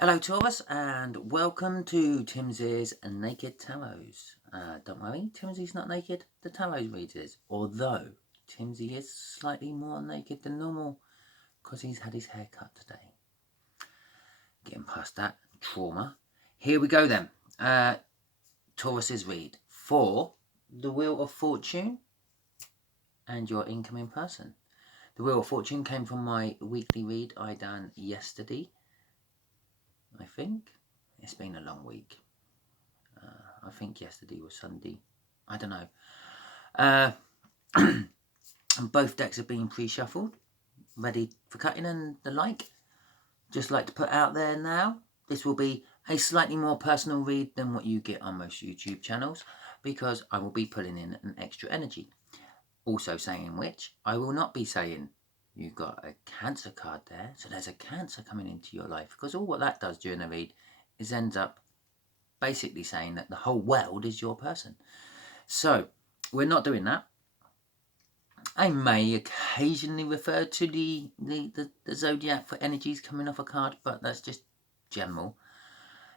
Hello Taurus and welcome to Timsy's Naked Tarots. Don't worry, Timsy's not naked, the tarot readers. Although Timsy is slightly more naked than normal because he's had his hair cut today. Getting past that trauma. Here we go then. Taurus's read for the Wheel of Fortune and your incoming person. The Wheel of Fortune came from my weekly read I done yesterday. I think it's been a long week. I think yesterday was Sunday. I don't know. And both decks have been pre-shuffled, ready for cutting and the like. Just like to put out there now, this will be a slightly more personal read than what you get on most YouTube channels, because I will be putting in an extra energy. Also saying which, I will not be saying you've got a Cancer card there, so there's a Cancer coming into your life, because all what that does during the read is ends up basically saying that the whole world is your person. So we're not doing that. I may occasionally refer to the zodiac for energies coming off a card, but that's just general.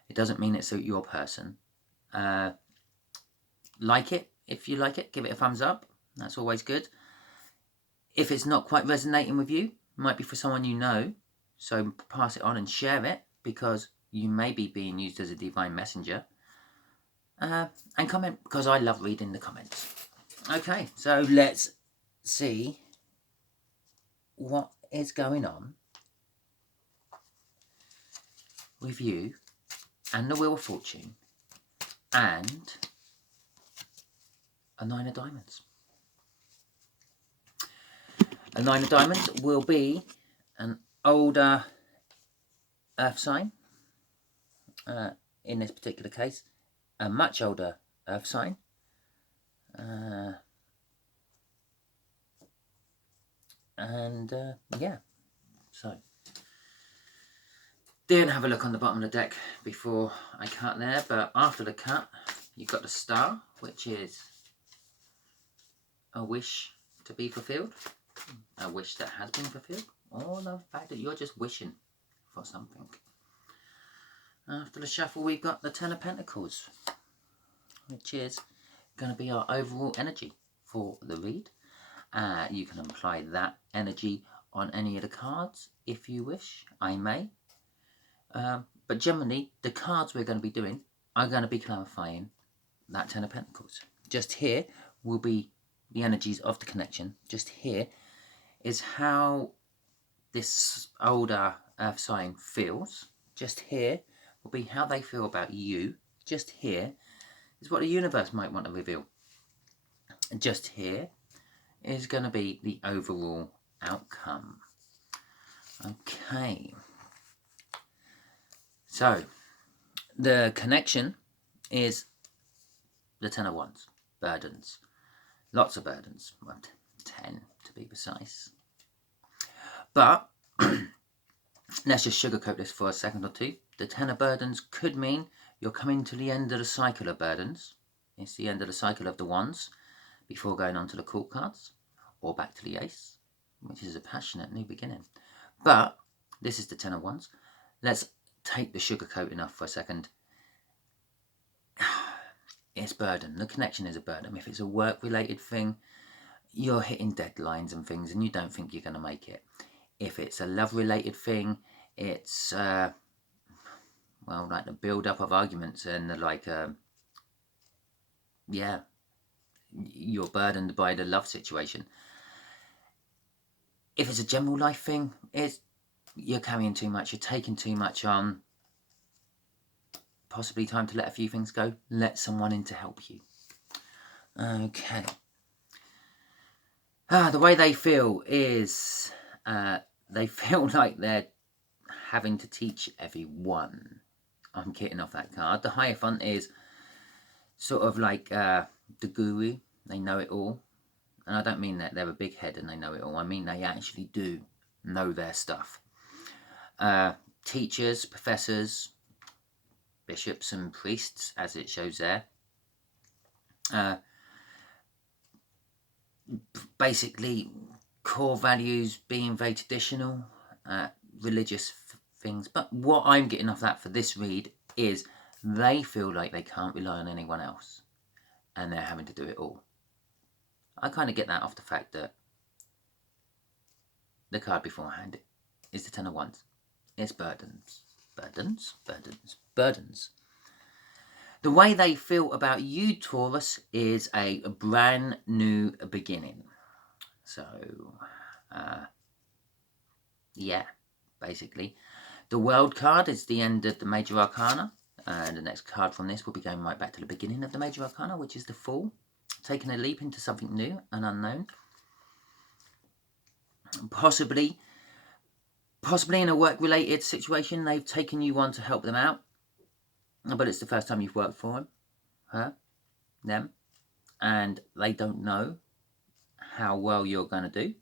It doesn't mean it's your person. Like it, if you like it, give it a thumbs up. That's always good. If it's not quite resonating with you, it might be for someone you know, so pass it on and share it, because you may be being used as a divine messenger. And comment, because I love reading the comments. Okay, so let's see what is going on with you and the Wheel of Fortune and a Nine of Diamonds. A Nine of Diamonds will be an older earth sign, in this particular case, a much older earth sign. Yeah, so didn't have a look on the bottom of the deck before I cut there, but after the cut you've got the Star, which is a wish to be fulfilled, a wish that has been fulfilled, or the fact that you're just wishing for something. After the shuffle we've got the Ten of Pentacles, which is going to be our overall energy for the read. You can apply that energy on any of the cards if you wish. I may. But generally, the cards we're going to be doing are going to be clarifying that Ten of Pentacles. Just here will be the energies of the connection. Just here is how this older earth sign feels. Just here will be how they feel about you. Just here is what the universe might want to reveal. And just here is going to be the overall outcome. Okay. So, the connection is the Ten of Wands. Burdens. Lots of burdens. Well, 10 to be precise. But, let's just sugarcoat this for a second or two. The Ten of Burdens could mean you're coming to the end of the cycle of burdens. It's the end of the cycle of the Wands before going on to the Court cards, or back to the Ace, which is a passionate new beginning. But this is the Ten of Wands. Let's take the sugarcoating off for a second. It's burden. The connection is a burden. If it's a work-related thing, you're hitting deadlines and things, and you don't think you're going to make it. If it's a love-related thing, it's well, like the build-up of arguments and yeah, you're burdened by the love situation. If it's a general life thing, you're carrying too much, you're taking too much on. Possibly time to let a few things go. Let someone in to help you. Okay. The way they feel is they feel like they're having to teach everyone. I'm getting off that card. The Hierophant is sort of like the guru. They know it all. And I don't mean that they're a big head and they know it all. I mean they actually do know their stuff. Teachers, professors, bishops and priests, as it shows there. Basically, core values being very traditional, religious things. But what I'm getting off that for this read is they feel like they can't rely on anyone else and they're having to do it all. I kind of get that off the fact that the card beforehand is the Ten of Wands. It's burdens. Burdens? Burdens. Burdens. The way they feel about you, Taurus, is a brand new beginning. So, yeah, basically. The World card is the end of the Major Arcana. And the next card from this will be going right back to the beginning of the Major Arcana, which is the Fool. Taking a leap into something new and unknown. Possibly in a work-related situation, they've taken you on to help them out. But it's the first time you've worked for them. And they don't know how well you're going to do.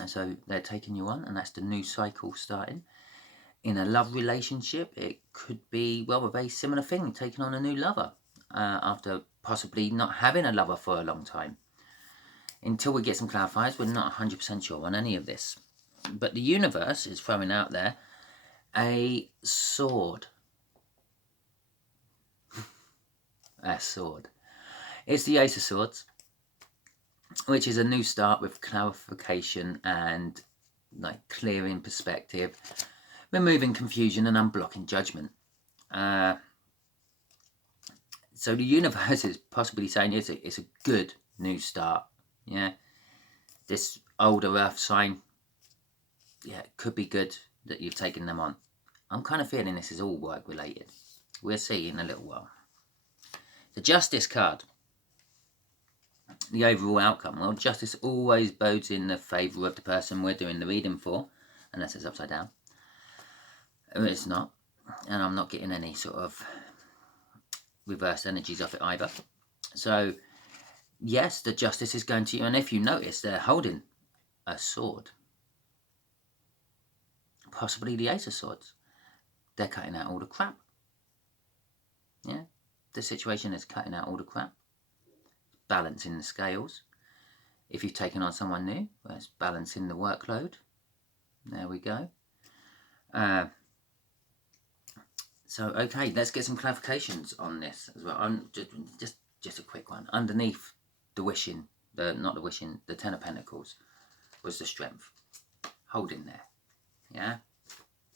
And so they're taking you on, and that's the new cycle starting. In a love relationship, it could be, well, a very similar thing, taking on a new lover after possibly not having a lover for a long time. Until we get some clarifiers, we're not 100% sure on any of this. But the universe is throwing out there a sword. A sword. It's the Ace of Swords, which is a new start with clarification and like clearing perspective, removing confusion and unblocking judgment. So the universe is possibly saying it's a good new start. Yeah, this older earth sign, yeah, it could be good that you've taken them on. I'm kind of feeling this is all work related. We'll see in a little while. The Justice card. The overall outcome. Well, justice always bodes in the favour of the person we're doing the reading for, unless it's upside down. It's not, and I'm not getting any sort of reverse energies off it either. So, yes, the justice is going to you, and if you notice, they're holding a sword. Possibly the Ace of Swords. They're cutting out all the crap. Yeah, the situation is cutting out all the crap. Balancing the scales. If you've taken on someone new, well, it's balancing the workload. There we go. So, okay, let's get some clarifications on this as well. Just a quick one. Underneath the wishing, the Ten of Pentacles was the Strength. Hold in there. Yeah?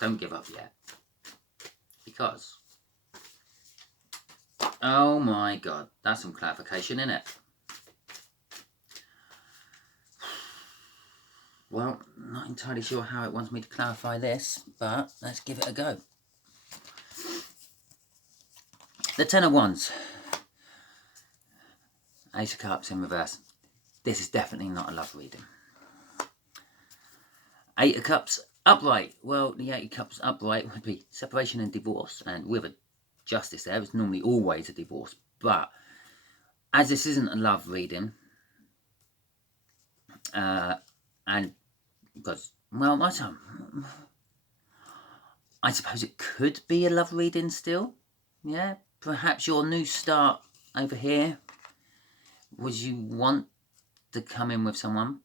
Don't give up yet. Because, oh my God, that's some clarification, isn't it? Well, not entirely sure how it wants me to clarify this, but let's give it a go. The Ten of Wands. Ace of Cups in reverse. This is definitely not a love reading. Eight of Cups upright. Well, the Eight of Cups upright would be separation and divorce. And with a justice there, it's normally always a divorce. But as this isn't a love reading, and because, well, I suppose it could be a love reading still. Yeah, perhaps your new start over here was you want to come in with someone,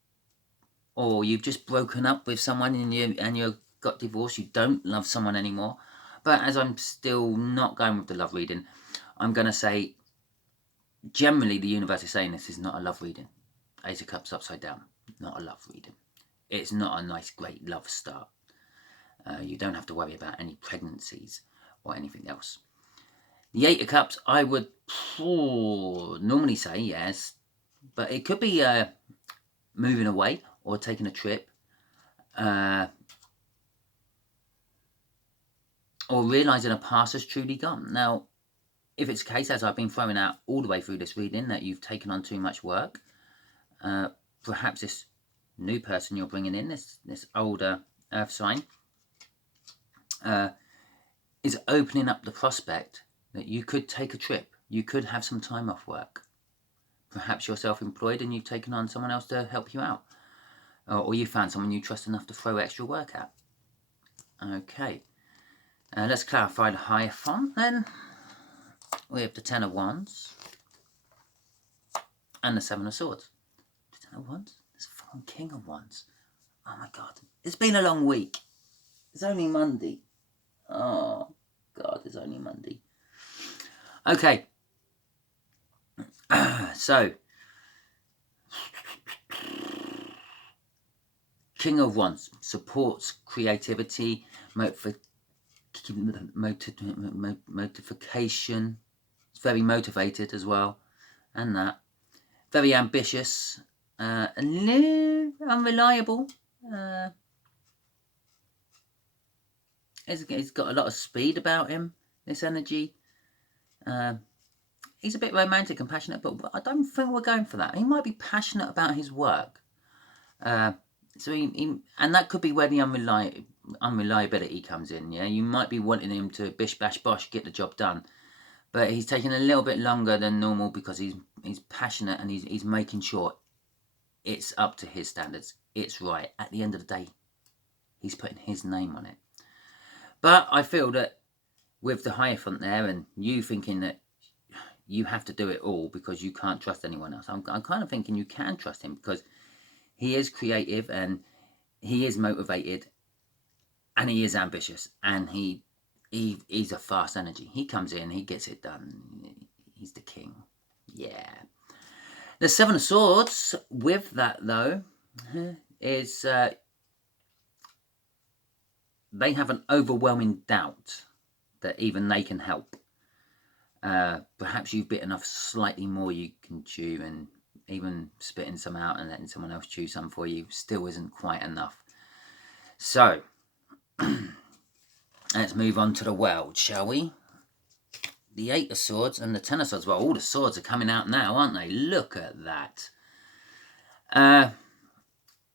or you've just broken up with someone and you got divorced. You don't love someone anymore. But as I'm still not going with the love reading, I'm going to say generally the universe is saying this is not a love reading. Ace of Cups upside down, not a love reading. It's not a nice, great love start. You don't have to worry about any pregnancies or anything else. The Eight of Cups, I would normally say yes, but it could be moving away or taking a trip, or realising a past has truly gone. Now, if it's the case, as I've been throwing out all the way through this reading, that you've taken on too much work, perhaps this new person you're bringing in, this older earth sign, is opening up the prospect that you could take a trip. You could have some time off work. Perhaps you're self-employed and you've taken on someone else to help you out. Or you found someone you trust enough to throw extra work at. Okay. Let's clarify the Hierophant then. We have the Ten of Wands. And the Seven of Swords. The Ten of Wands? There's a fucking King of Wands. Oh my God. It's been a long week. It's only Monday. Oh God, it's only Monday. Okay. So, King of Wands supports creativity, motivation. It's very motivated as well, and that. Very ambitious, a little unreliable. He's got a lot of speed about him, this energy. He's a bit romantic and passionate, but I don't think we're going for that. He might be passionate about his work. So and that could be where the unreliability comes in. Yeah, you might be wanting him to bish bash bosh get the job done, but he's taking a little bit longer than normal because he's passionate and he's making sure it's up to his standards. It's right. At the end of the day, he's putting his name on it. But I feel that with the Hierophant there and you thinking that you have to do it all because you can't trust anyone else, I'm kind of thinking you can trust him because he is creative and he is motivated and he is ambitious and he's a fast energy. He comes in, he gets it done. He's the king. Yeah. The Seven of Swords with that though is they have an overwhelming doubt that even they can help. Perhaps you've bitten off slightly more you can chew, and even spitting some out and letting someone else chew some for you still isn't quite enough. So, let's move on to the world, shall we? The Eight of Swords and the Ten of Swords. Well, all the swords are coming out now, aren't they? Look at that.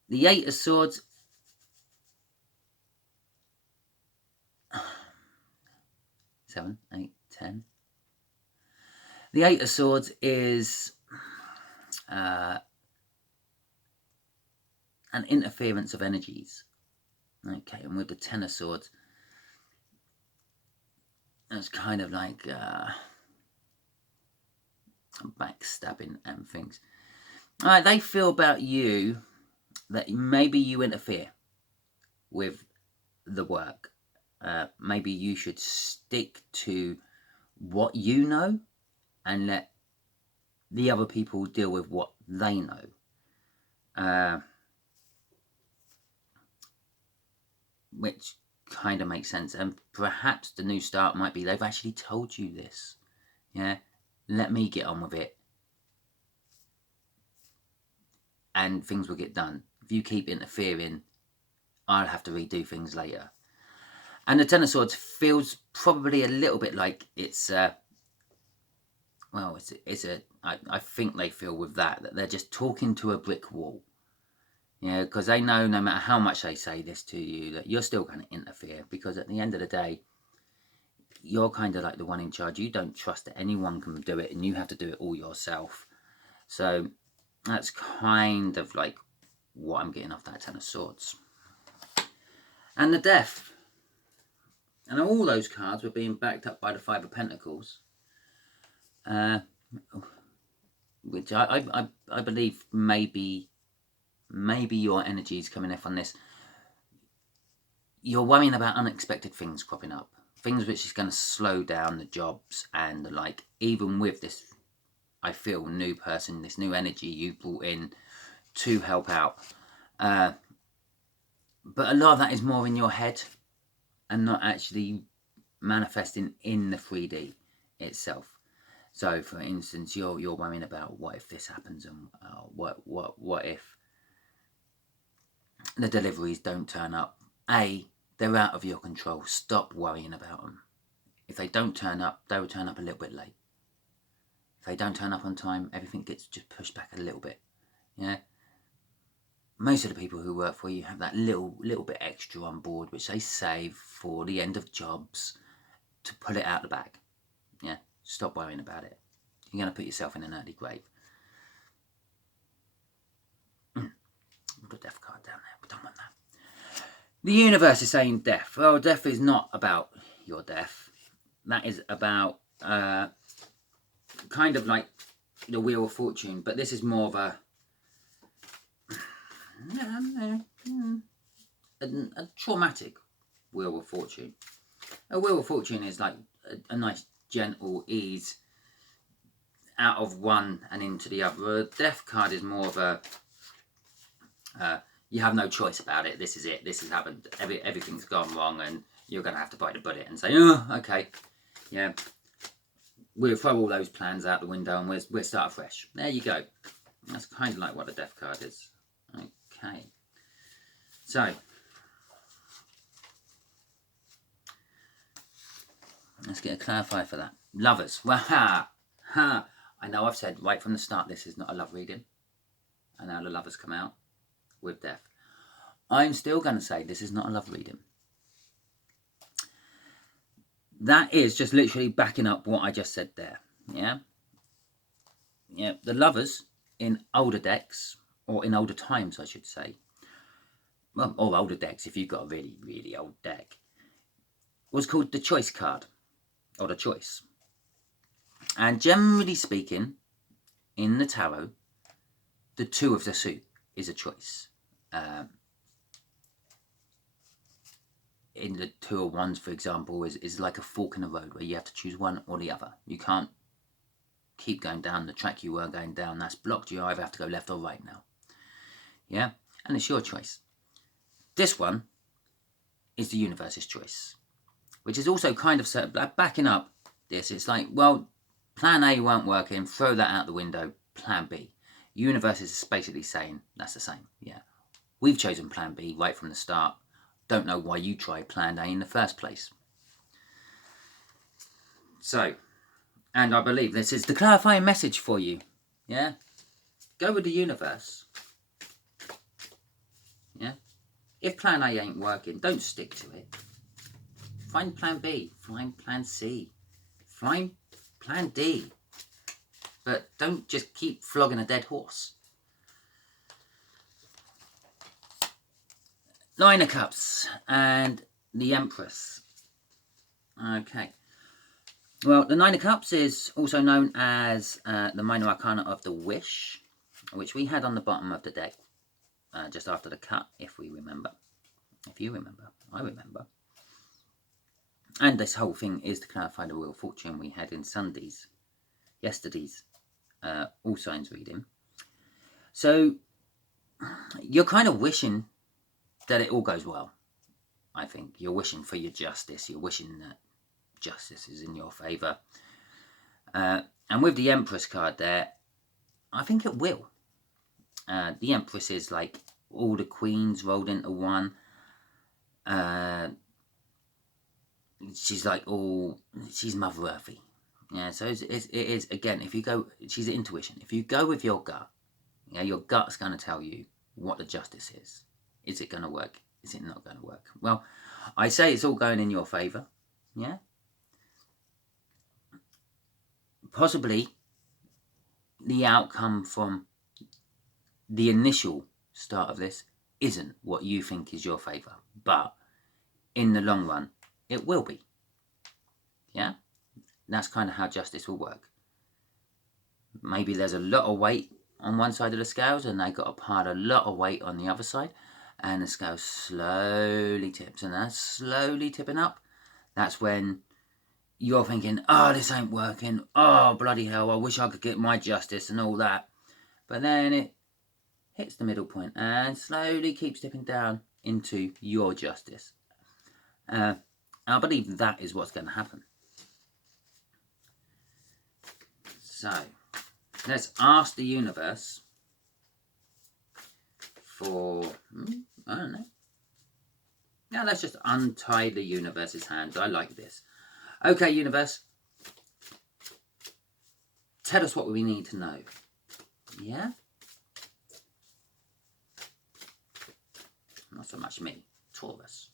The Eight of Swords. 7, 8, 10. The Eight of Swords is an interference of energies. Okay, and with the Ten of Swords, it's kind of like backstabbing and things. All right, they feel about you that maybe you interfere with the work. Maybe you should stick to what you know and let the other people deal with what they know. Which kind of makes sense. And perhaps the new start might be they've actually told you this. Yeah, let me get on with it and things will get done. If you keep interfering, I'll have to redo things later. And the Ten of Swords feels probably a little bit like it's I think they feel with that they're just talking to a brick wall. Yeah, because they know no matter how much they say this to you, that you're still going to interfere, because at the end of the day, you're kind of like the one in charge. You don't trust that anyone can do it, and you have to do it all yourself. So that's kind of like what I'm getting off that Ten of Swords. And the Death. And all those cards were being backed up by the Five of Pentacles. Which I believe maybe your energy is coming off on this. You're worrying about unexpected things cropping up. Things which is going to slow down the jobs and the like. Even with this, I feel, new person, this new energy you brought in to help out. But a lot of that is more in your head and not actually manifesting in the 3D itself. So, for instance, you're worrying about what if this happens, and what if the deliveries don't turn up. They're out of your control. Stop worrying about them. If they don't turn up, they will turn up a little bit late. If they don't turn up on time, everything gets just pushed back a little bit. Yeah. Most of the people who work for you have that little bit extra on board, which they save for the end of jobs to pull it out the bag. Yeah. Stop worrying about it. You're going to put yourself in an early grave. Put the Death card down there. We don't want that. The universe is saying death. Well, death is not about your death. That is about kind of like the Wheel of Fortune. But this is more of a... a traumatic Wheel of Fortune. A Wheel of Fortune is like a nice gentle ease out of one and into the other. A Death card is more of a you have no choice about it. This is it. This has happened. Everything's gone wrong, and you're going to have to bite the bullet and say, oh, okay, yeah, we'll throw all those plans out the window and we'll start fresh. There you go. That's kind of like what the Death card is. Okay. So, let's get a clarifier for that. Lovers. Well, I know I've said right from the start this is not a love reading. And now the Lovers come out with Death. I'm still going to say this is not a love reading. That is just literally backing up what I just said there. Yeah? Yeah, the Lovers in older decks, or in older times I should say, well, or older decks if you've got a really, really old deck, was called the Choice card, or the Choice. And generally speaking, in the tarot, the Two of the Suit is a choice. In the Two of Wands, for example, is like a fork in the road where you have to choose one or the other. You can't keep going down the track you were going down. That's blocked. You either have to go left or right now. Yeah? And it's your choice. This one is the universe's choice, which is also kind of backing up this. It's like, well, plan A weren't working. Throw that out the window. Plan B. Universe is basically saying that's the same. Yeah. We've chosen plan B right from the start. Don't know why you tried plan A in the first place. So, and I believe this is the clarifying message for you. Yeah? Go with the universe. Yeah? If plan A ain't working, don't stick to it. Find plan B. Find plan C. Find plan D. But don't just keep flogging a dead horse. Nine of Cups and the Empress. Okay. Well, the Nine of Cups is also known as the minor arcana of the Wish, which we had on the bottom of the deck just after the cut, if we remember. If you remember, I remember. And this whole thing is to clarify the Wheel of Fortune we had in yesterday's All Signs reading. So, you're kind of wishing that it all goes well. I think you're wishing for your justice. You're wishing that justice is in your favour. And with the Empress card there, I think it will. The Empress is like all the queens rolled into one. She's like she's Mother Earthy. Yeah, so it is, again, if you go, she's intuition. If you go with your gut, yeah, your gut's going to tell you what the justice is. Is it going to work? Is it not going to work? Well, I say it's all going in your favour. Yeah? Possibly the outcome from the initial start of this isn't what you think is your favour. But in the long run, it will be. Yeah? That's kind of how justice will work. Maybe there's a lot of weight on one side of the scales and they got to pile a lot of weight on the other side. And the scale slowly tips, and that's slowly tipping up. That's when you're thinking, oh, this ain't working. Oh, bloody hell, I wish I could get my justice and all that. But then it hits the middle point and slowly keeps tipping down into your justice. I believe that is what's going to happen. So, let's ask the universe for, I don't know. Now let's just untie the universe's hands. I like this. Okay, universe. Tell us what we need to know. Yeah? Not so much me. Taurus.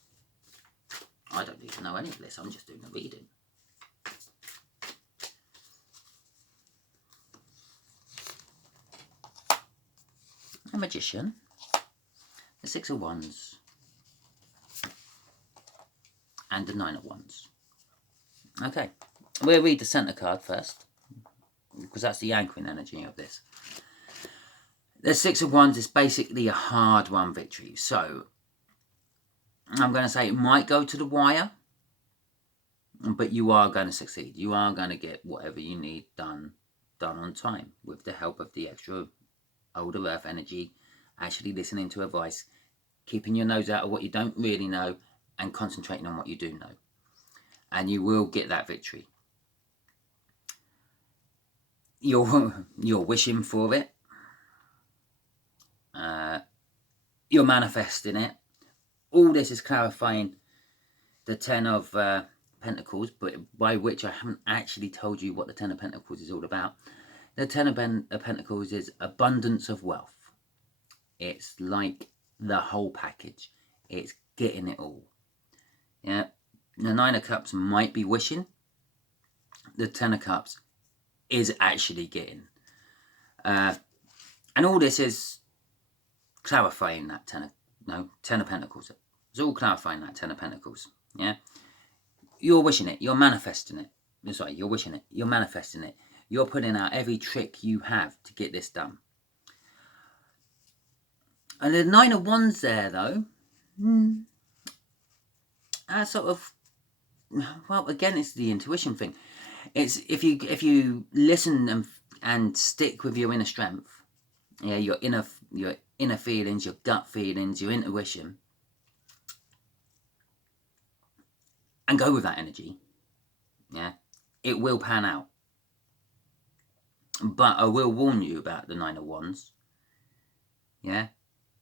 I don't need to know any of this. I'm just doing the reading. A Magician. The Six of Wands. And the Nine of Wands. Okay. We'll read the centre card first, because that's the anchoring energy of this. The Six of Wands is basically a hard-won victory. So, I'm going to say it might go to the wire, but you are going to succeed. You are going to get whatever you need done on time with the help of the extra older earth energy, actually listening to advice, keeping your nose out of what you don't really know, and concentrating on what you do know. And you will get that victory. You're wishing for it. You're manifesting it. All this is clarifying the Ten of Pentacles, but by which I haven't actually told you what the Ten of Pentacles is all about. The Ten of Pentacles is abundance of wealth. It's like the whole package. It's getting it all. Yeah. The Nine of Cups might be wishing. The Ten of Cups is actually getting. And all this is clarifying that Ten of Pentacles. It's all clarifying that Ten of Pentacles. Yeah. You're wishing it. You're manifesting it. Sorry, you're wishing it. You're manifesting it. You're putting out every trick you have to get this done. And the Nine of Wands there, though, sort of, well, again, it's the intuition thing. It's if you listen and stick with your inner strength, yeah, your inner feelings, your gut feelings, your intuition, and go with that energy, yeah, it will pan out. But I will warn you about the Nine of Wands. Yeah,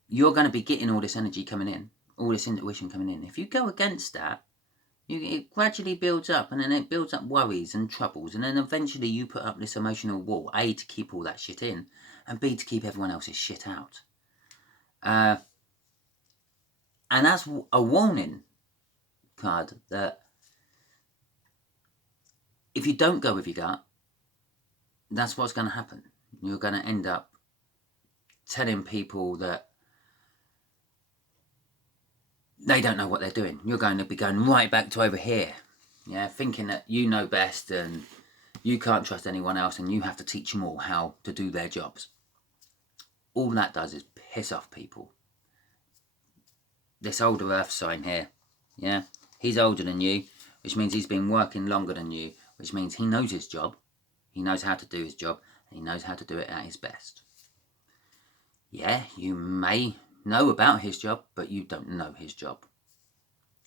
you're going to be getting all this energy coming in, all this intuition coming in. If you go against that, it gradually builds up, and then it builds up worries and troubles, and then eventually you put up this emotional wall, A, to keep all that shit in, and B, to keep everyone else's shit out. And that's a warning card that if you don't go with your gut, that's what's going to happen. You're going to end up telling people that they don't know what they're doing. You're going to be going right back to over here, yeah, thinking that you know best and you can't trust anyone else and you have to teach them all how to do their jobs. All that does is piss off people. This older earth sign here, yeah, he's older than you, which means he's been working longer than you, which means he knows his job, he knows how to do his job, and he knows how to do it at his best. Yeah, you may know about his job, but you don't know his job.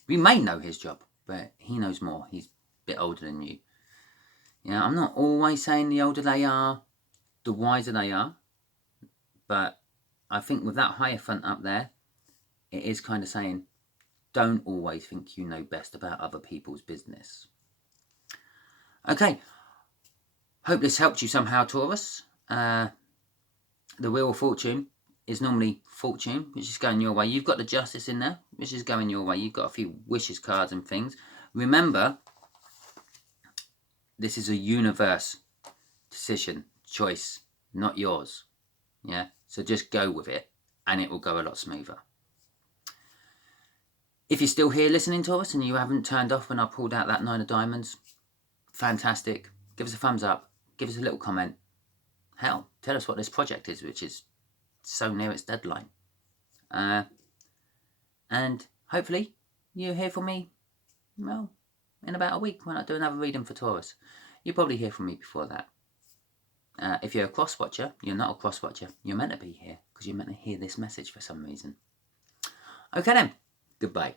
You may know his job, but he knows more. He's a bit older than you. Yeah, I'm not always saying the older they are, the wiser they are, but I think with that Hierophant up there, it is kind of saying, don't always think you know best about other people's business. Okay, hope this helped you somehow, Taurus. The Wheel of Fortune is normally fortune, which is going your way. You've got the Justice in there, which is going your way. You've got a few wishes cards and things. Remember, this is a universe decision, choice, not yours. Yeah, so just go with it and it will go a lot smoother. If you're still here listening to us and you haven't turned off when I pulled out that Nine of Diamonds, fantastic. Give us a thumbs up. Give us a little comment. Hell, tell us what this project is, which is so near its deadline. And hopefully you hear from me, well, in about a week when I do another reading for Taurus. You'll probably hear from me before that. If you're a cross-watcher, you're not a cross-watcher. You're meant to be here because you're meant to hear this message for some reason. Okay then, goodbye.